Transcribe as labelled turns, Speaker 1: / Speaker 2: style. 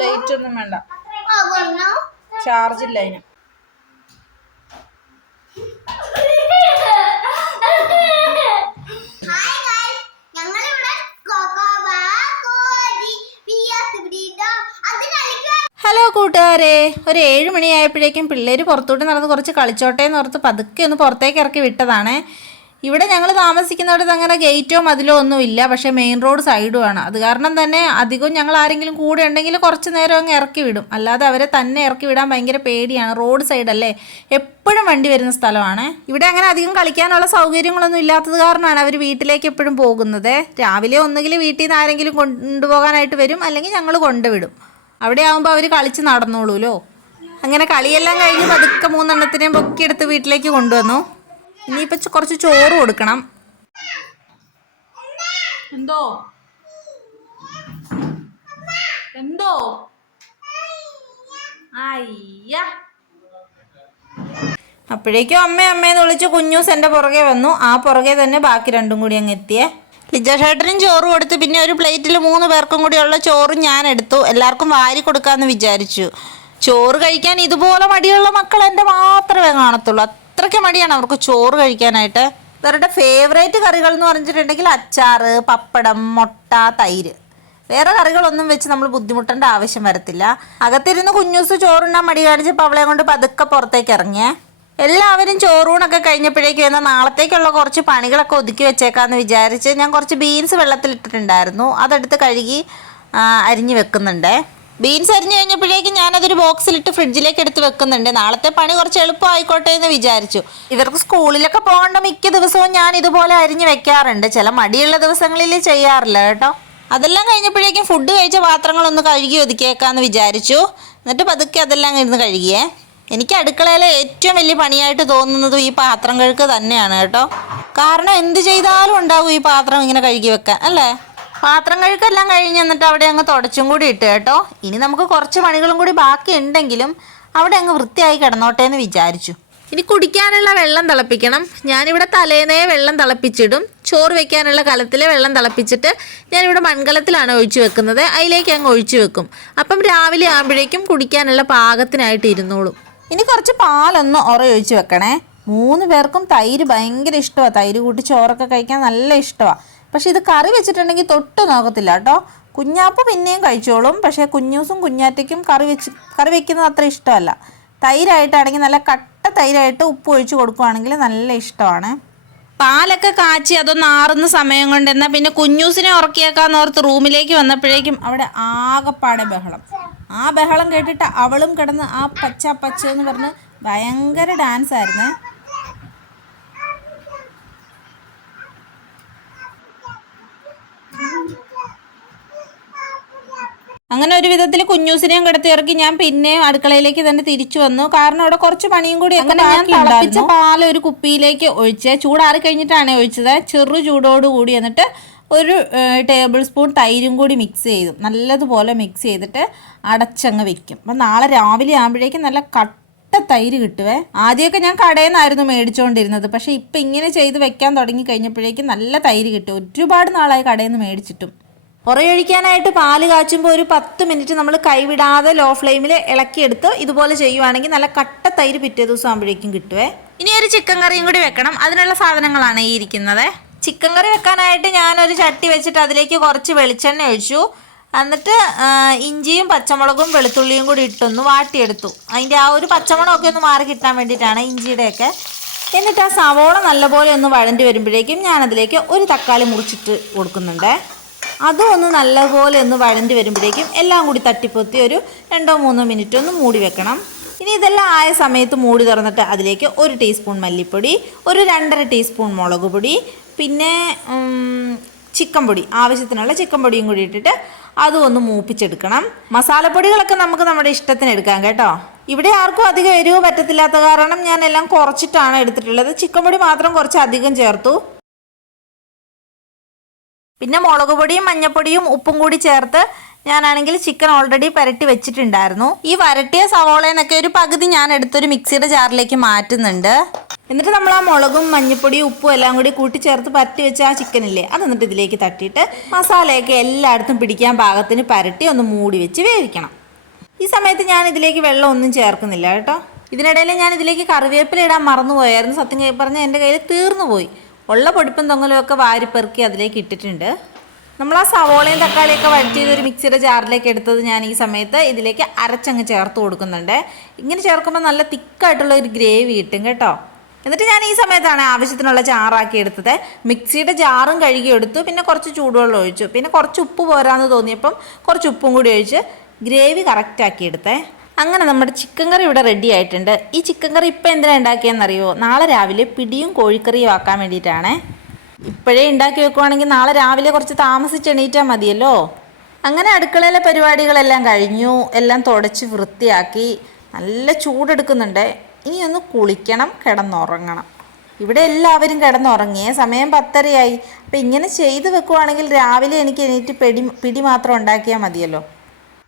Speaker 1: Light ഒന്നും വേണ്ട. Charge ഇല്ല അതിന്. ഹലോ കൂട്ടുകാരെ. ഒരു ഏഴ് മണിയായപ്പോഴേക്കും പിള്ളേർ പുറത്തോട്ട് നടന്ന് കുറച്ച് കളിച്ചോട്ടേന്ന് ഓർത്ത് പതുക്കെ ഒന്ന് പുറത്തേക്ക് ഇറക്കി വിട്ടതാണ്. ഇവിടെ ഞങ്ങൾ താമസിക്കുന്നിടത്ത് അങ്ങനെ ഗേറ്റോ മതിലോ ഒന്നും ഇല്ല. പക്ഷേ മെയിൻ റോഡ് സൈഡുമാണ് അത് കാരണം തന്നെ അധികവും ഞങ്ങൾ ആരെങ്കിലും കൂടെ ഉണ്ടെങ്കിൽ കുറച്ച് നേരം അങ്ങ് ഇറക്കി വിടും. അല്ലാതെ അവരെ തന്നെ ഇറക്കി വിടാൻ ഭയങ്കര പേടിയാണ്. റോഡ് സൈഡല്ലേ എപ്പോഴും വണ്ടി വരുന്ന സ്ഥലമാണ്. ഇവിടെ അങ്ങനെ അധികം കളിക്കാനുള്ള സൗകര്യങ്ങളൊന്നും ഇല്ലാത്തത് കാരണമാണ് അവർ വീട്ടിലേക്ക് എപ്പോഴും പോകുന്നത്. രാവിലെ ഒന്നുകിൽ വീട്ടിൽ നിന്ന് ആരെങ്കിലും കൊണ്ടുപോകാനായിട്ട് വരും. അല്ലെങ്കിൽ ഞങ്ങൾ കൊണ്ടുവിടും. അവിടെ ആകുമ്പോൾ അവർ കളിച്ച് നടന്നോളൂലോ? അങ്ങനെ കളിയെല്ലാം കഴിഞ്ഞ് പതുക്കെ മൂന്നെണ്ണത്തിനെയും പൊക്കിയെടുത്ത് വീട്ടിലേക്ക് കൊണ്ടുവന്നു. ഇനിയിപ്പോൾ കുറച്ച് ചോറ് കൊടുക്കണം. എന്തോ? എന്തോ? അയ്യ. അപ്പോഴേക്കും അമ്മ അമ്മയെന്ന് വിളിച്ച് കുഞ്ഞൂസ് എന്റെ പുറകെ വന്നു. ആ പുറകെ തന്നെ ബാക്കി രണ്ടും കൂടി അങ്ങ് എത്തിയേ. ലിജ ഷേട്ടനും ചോറ് കൊടുത്ത് പിന്നെ ഒരു പ്ലേറ്റിൽ മൂന്ന് പേർക്കും കൂടിയുള്ള ചോറ് ഞാൻ എടുത്തു. എല്ലാവർക്കും വാരി കൊടുക്കാമെന്ന് വിചാരിച്ചു. ചോറ് കഴിക്കാൻ ഇതുപോലെ മടിയുള്ള മക്കൾ എന്റെ മാത്രമേ കാണത്തുള്ളൂ. അത്രയ്ക്ക് മടിയാണ് അവർക്ക് ചോറ് കഴിക്കാനായിട്ട്. ഇവരുടെ ഫേവറേറ്റ് കറികൾ എന്ന് പറഞ്ഞിട്ടുണ്ടെങ്കിൽ അച്ചാറ് പപ്പടം മുട്ട തൈര്. വേറെ കറികളൊന്നും വെച്ച് നമ്മൾ ബുദ്ധിമുട്ടേണ്ട ആവശ്യം വരത്തില്ല. അകത്തിരുന്ന് കുഞ്ഞൂസ് ചോറുണ്ണാൻ മടി കാണിച്ചപ്പോൾ അവളെ കൊണ്ട് പതുക്കെ പുറത്തേക്ക് ഇറങ്ങിയേ. എല്ലാവരും ചോറൂണൊക്കെ കഴിഞ്ഞപ്പോഴേക്കും എന്നാൽ നാളത്തേക്കുള്ള കുറച്ച് പണികളൊക്കെ ഒതുക്കി വെച്ചേക്കാന്ന് വിചാരിച്ച് ഞാൻ കുറച്ച് ബീൻസ് വെള്ളത്തിലിട്ടിട്ടുണ്ടായിരുന്നു. അതെടുത്ത് കഴുകി അരിഞ്ഞ് വെക്കുന്നുണ്ടേ. ബീൻസ് അരിഞ്ഞു കഴിഞ്ഞപ്പോഴേക്കും ഞാനതൊരു ബോക്സിലിട്ട് ഫ്രിഡ്ജിലേക്ക് എടുത്ത് വെക്കുന്നുണ്ട്. നാളത്തെ പണി കുറച്ച് എളുപ്പമായിക്കോട്ടെ എന്ന് വിചാരിച്ചു. ഇവർക്ക് സ്കൂളിലൊക്കെ പോകേണ്ട മിക്ക ദിവസവും ഞാൻ ഇതുപോലെ അരിഞ്ഞു വെക്കാറുണ്ട്. ചില മടിയുള്ള ദിവസങ്ങളിൽ ചെയ്യാറില്ല കേട്ടോ. അതെല്ലാം കഴിഞ്ഞപ്പോഴേക്കും ഫുഡ് കഴിച്ച പാത്രങ്ങളൊന്ന് കഴുകി ഒതുക്കിയേക്കാന്ന് വിചാരിച്ചു. എന്നിട്ട് പതുക്കെ അതെല്ലാം ഇരുന്ന് കഴുകിയേ. എനിക്ക് അടുക്കളയിലെ ഏറ്റവും വലിയ പണിയായിട്ട് തോന്നുന്നതും ഈ പാത്രം കഴുക്ക് തന്നെയാണ് കേട്ടോ. കാരണം എന്ത് ചെയ്താലും ഉണ്ടാവും ഈ പാത്രം ഇങ്ങനെ കഴുകി വെക്കാൻ അല്ലേ? പാത്രം കഴുക്കെല്ലാം കഴിഞ്ഞ് എന്നിട്ട് അവിടെ അങ്ങ് തുടച്ചും കൂടി ഇട്ട് കേട്ടോ. ഇനി നമുക്ക് കുറച്ച് പണികളും കൂടി ബാക്കി ഉണ്ടെങ്കിലും അവിടെ അങ്ങ് വൃത്തിയായി കിടന്നോട്ടെ എന്ന് വിചാരിച്ചു. ഇനി കുടിക്കാനുള്ള വെള്ളം തിളപ്പിക്കണം. ഞാനിവിടെ തലേന്നേ വെള്ളം തിളപ്പിച്ചിടും. ചോറ് വെക്കാനുള്ള കലത്തിൽ വെള്ളം തിളപ്പിച്ചിട്ട് ഞാനിവിടെ മൺകലത്തിലാണ് ഒഴിച്ചു വെക്കുന്നത്. അതിലേക്ക് അങ്ങ് ഒഴിച്ചു വെക്കും. അപ്പം രാവിലെ ആകുമ്പോഴേക്കും കുടിക്കാനുള്ള പാകത്തിനായിട്ട് ഇരുന്നോളും. ഇനി കുറച്ച് പാലൊന്ന് ഒഴിച്ച് വെക്കണേ. മൂന്ന് പേർക്കും തൈര് ഭയങ്കര ഇഷ്ടമാണ് തൈര് കൂട്ടി ചോറൊക്കെ കഴിക്കാൻ നല്ല ഇഷ്ടമാണ് പക്ഷെ ഇത് കറി വെച്ചിട്ടുണ്ടെങ്കിൽ തൊട്ട് നോക്കത്തില്ല കേട്ടോ. കുഞ്ഞാപ്പ പിന്നെയും കഴിച്ചോളും. പക്ഷേ കുഞ്ഞൂസും കുഞ്ഞാറ്റയ്ക്കും കറി വെച്ച് കറി വെക്കുന്നത് അത്ര ഇഷ്ടമല്ല. തൈരായിട്ടാണെങ്കിൽ നല്ല കട്ട തൈരായിട്ട് ഉപ്പ് ഒഴിച്ച് കൊടുക്കുവാണെങ്കിൽ നല്ല ഇഷ്ടമാണ്. പാലൊക്കെ കാച്ചി അതൊന്ന് ആറുന്ന സമയം കൊണ്ട് എന്നാൽ പിന്നെ കുഞ്ഞൂസിനെ ഉറക്കിയേക്കാന്ന് ഓർത്ത് റൂമിലേക്ക് വന്നപ്പോഴേക്കും അവിടെ ആകെപ്പാടെ ബഹളം. ആ ബഹളം കേട്ടിട്ട് അവളും കിടന്ന് ആ പച്ച പച്ച എന്ന് പറഞ്ഞ് ഭയങ്കര ഡാൻസ് ആയിരുന്നേ അങ്ങനെ ഒരു വിധത്തിൽ കുഞ്ഞൂസിനെയും കിടത്തി ഇറക്കി. ഞാൻ പിന്നെ അടുക്കളയിലേക്ക് തന്നെ തിരിച്ചു വന്നു. കാരണം അവിടെ കുറച്ച് പണിയും കൂടി അങ്ങനെ ഞാൻ തിളപ്പിച്ച പാൽ ഒരു കുപ്പിയിലേക്ക് ഒഴിച്ച് ചൂടാറി കഴിഞ്ഞിട്ടാണ് ഒഴിച്ചത്. ചെറു ചൂടോട് കൂടി എന്നിട്ട് ഒരു ടേബിൾ സ്പൂൺ തൈരും കൂടി മിക്സ് ചെയ്തു. നല്ലതുപോലെ മിക്സ് ചെയ്തിട്ട് അടച്ചങ്ങ് വെക്കും. അപ്പം നാളെ രാവിലെ ആകുമ്പോഴേക്കും നല്ല കട്ട തൈര് കിട്ടുവേ. ആദ്യമൊക്കെ ഞാൻ കടയിൽ നിന്നായിരുന്നു മേടിച്ചുകൊണ്ടിരുന്നത് പക്ഷേ ഇപ്പം ഇങ്ങനെ ചെയ്ത് വെക്കാൻ തുടങ്ങി കഴിഞ്ഞപ്പോഴേക്കും നല്ല തൈര് കിട്ടും. ഒരുപാട് നാളായി കടയിൽ നിന്ന് മേടിച്ചിട്ടും. ഉറയൊഴിക്കാനായിട്ട് പാൽ കാച്ചുമ്പോൾ ഒരു പത്ത് മിനിറ്റ് നമ്മൾ കൈവിടാതെ ലോ ഫ്ലെയിമിൽ ഇളക്കിയെടുത്ത് ഇതുപോലെ ചെയ്യുവാണെങ്കിൽ നല്ല കട്ട തൈര് പിറ്റേ ദിവസം ആകുമ്പോഴേക്കും കിട്ടുവേ. ഇനി ഒരു ചിക്കൻ കറിയും കൂടി വെക്കണം. അതിനുള്ള സാധനങ്ങളാണ് ഈ ഇരിക്കുന്നത്. ചിക്കൻ കറി വെക്കാനായിട്ട് ഞാനൊരു ചട്ടി വെച്ചിട്ട് അതിലേക്ക് കുറച്ച് വെളിച്ചെണ്ണ ഒഴിച്ചു. എന്നിട്ട് ഇഞ്ചിയും പച്ചമുളകും വെളുത്തുള്ളിയും കൂടി ഇട്ടൊന്ന് വാട്ടിയെടുത്തു. അതിന്റെ ആ ഒരു പച്ചമുളകൊക്കെ ഒന്ന് മാറി കിട്ടാൻ വേണ്ടിയിട്ടാണ് ഇഞ്ചിയുടെയൊക്കെ. എന്നിട്ട് ആ സവോള നല്ലപോലെ ഒന്ന് വഴണ്ടി വരുമ്പോഴേക്കും ഞാനതിലേക്ക് ഒരു തക്കാളി മുറിച്ചിട്ട് കൊടുക്കുന്നുണ്ട്. അതും ഒന്ന് നല്ലപോലെ ഒന്ന് വഴണ്ടി വരുമ്പോഴേക്കും എല്ലാം കൂടി തട്ടിപ്പൊത്തി ഒരു രണ്ടോ മൂന്നോ മിനിറ്റ് ഒന്ന് മൂടി വെക്കണം. ഇനി ഇതെല്ലാം ആയ സമയത്ത് മൂടി തുറന്നിട്ട് അതിലേക്ക് ഒരു ടീസ്പൂൺ മല്ലിപ്പൊടി ഒരു രണ്ടര ടീസ്പൂൺ മുളക് പൊടി പിന്നെ ചിക്കൻ പൊടി. ആവശ്യത്തിനുള്ള ചിക്കൻ പൊടിയും കൂടി ഇട്ടിട്ട് അതും ഒന്ന് മൂപ്പിച്ചെടുക്കണം. മസാലപ്പൊടികളൊക്കെ നമുക്ക് നമ്മുടെ ഇഷ്ടത്തിന് എടുക്കാം കേട്ടോ. ഇവിടെ ആർക്കും അധികം എരിവ് പറ്റത്തില്ലാത്ത കാരണം ഞാൻ എല്ലാം കുറച്ചിട്ടാണ് എടുത്തിട്ടുള്ളത്. ചിക്കൻ പൊടി മാത്രം കുറച്ച് അധികം ചേർത്തു. പിന്നെ മുളക് പൊടിയും മഞ്ഞപ്പൊടിയും ഉപ്പും കൂടി ചേർത്ത് ഞാനാണെങ്കിൽ ചിക്കൻ ഓൾറെഡി പരട്ടി വെച്ചിട്ടുണ്ടായിരുന്നു. ഈ വരട്ടിയ സവോളയെന്നൊക്കെ ഒരു പകുതി ഞാൻ എടുത്തൊരു മിക്സിയുടെ ജാറിലേക്ക് മാറ്റുന്നുണ്ട്. എന്നിട്ട് നമ്മൾ ആ മുളകും മഞ്ഞപ്പൊടിയും ഉപ്പും എല്ലാം കൂടി കൂട്ടി ചേർത്ത് പരട്ടി വെച്ച ആ ചിക്കൻ ഇല്ലേ അത് എന്നിട്ട് ഇതിലേക്ക് തട്ടിയിട്ട് മസാലയൊക്കെ എല്ലായിടത്തും പിടിക്കാൻ പാകത്തിന് പരട്ടി ഒന്ന് മൂടി വെച്ച് വേവിക്കണം. ഈ സമയത്ത് ഞാൻ ഇതിലേക്ക് വെള്ളം ഒന്നും ചേർക്കുന്നില്ല കേട്ടോ. ഇതിനിടയിൽ ഞാൻ ഇതിലേക്ക് കറിവേപ്പില ഇടാൻ മറന്നുപോയായിരുന്നു. സത്യം പറഞ്ഞാൽ എന്റെ കയ്യിൽ തീർന്നു പോയി ഉള്ള പൊടിപ്പും തൊങ്ങലും ഒക്കെ വാരിപ്പെറുക്കി അതിലേക്ക് ഇട്ടിട്ടുണ്ട്. നമ്മൾ ആ സവോളയും തക്കാളിയൊക്കെ വഴറ്റിയത് ഒരു മിക്സിയുടെ ജാറിലേക്ക് എടുത്തത് ഞാൻ ഈ സമയത്ത് ഇതിലേക്ക് അരച്ചങ്ങ് ചേർത്ത് കൊടുക്കുന്നുണ്ട്. ഇങ്ങനെ ചേർക്കുമ്പോൾ നല്ല തിക്കായിട്ടുള്ള ഒരു ഗ്രേവി കിട്ടും കേട്ടോ. എന്നിട്ട് ഞാൻ ഈ സമയത്താണ് ആവശ്യത്തിനുള്ള ചാറാക്കി എടുത്തത്. മിക്സിയുടെ ജാറും കഴുകി എടുത്തു. പിന്നെ കുറച്ച് ചൂടുവെള്ളം ഒഴിച്ചു. പിന്നെ കുറച്ച് ഉപ്പ് പോരാന്ന് തോന്നിയപ്പം കുറച്ച് ഉപ്പും കൂടി ഒഴിച്ച് ഗ്രേവി കറക്റ്റാക്കി എടുത്തേ. അങ്ങനെ നമ്മുടെ ചിക്കൻ കറി ഇവിടെ റെഡി ആയിട്ടുണ്ട്. ഈ ചിക്കൻ കറി ഇപ്പം എന്തിനാണ് ഉണ്ടാക്കിയെന്നറിയോ? നാളെ രാവിലെ പിടിയും കോഴിക്കറിയും ആക്കാൻ വേണ്ടിയിട്ടാണേ. ഇപ്പോഴേ ഉണ്ടാക്കി വെക്കുവാണെങ്കിൽ നാളെ രാവിലെ കുറച്ച് താമസിച്ച് എണീറ്റാൽ മതിയല്ലോ. അങ്ങനെ അടുക്കളയിലെ പരിപാടികളെല്ലാം കഴിഞ്ഞു. എല്ലാം തുടച്ച് വൃത്തിയാക്കി. നല്ല ചൂടെടുക്കുന്നുണ്ട്. ഇനി ഒന്ന് കുളിക്കണം കിടന്നുറങ്ങണം. ഇവിടെ എല്ലാവരും കിടന്നുറങ്ങിയ സമയം പത്തരയായി. അപ്പം ഇങ്ങനെ ചെയ്തു വെക്കുവാണെങ്കിൽ രാവിലെ എനിക്ക് എണീറ്റ് പിടി പിടി മാത്രം ഉണ്ടാക്കിയാൽ മതിയല്ലോ.